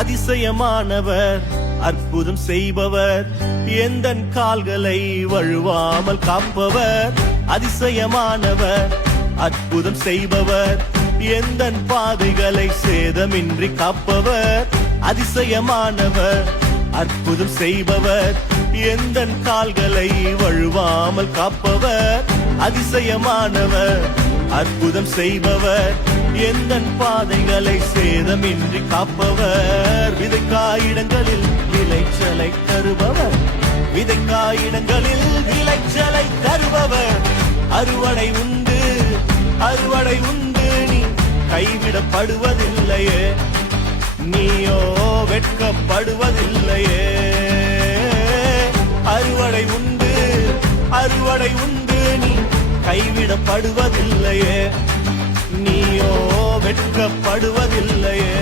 அதிசயமானவர் அற்புதம் செய்பவர் எந்தன் கால்களை வழுவாமல் காப்பவர் அதிசயமானவர் அற்புதம் செய்பவர் எந்தன் பாதைகளை சேதமின்றி காப்பவர் அதிசயமானவர் அற்புதம் செய்பவர் எந்தன் கால்களை வழுவாமல் காப்பவர் அதிசயமானவர் அற்புதம் செய்பவர் எந்தன் பாதைகளை சேதமின்றி காப்பவர் விதைக்காயிடங்களில் விளைச்சலை தருபவர் விதைக்காயிடங்களில் விளைச்சலை தருபவர் அறுவடை உண்டு அறுவடை உண்டு நீ கைவிடப்படுவதில்லையே நீயோ வெட்கப்படுவதில்லையே அறுவடை உண்டு அறுவடை உண்டு நீ கைவிடப்படுவதில்லையே நீயோ வெட்கப்படுவதில்லையே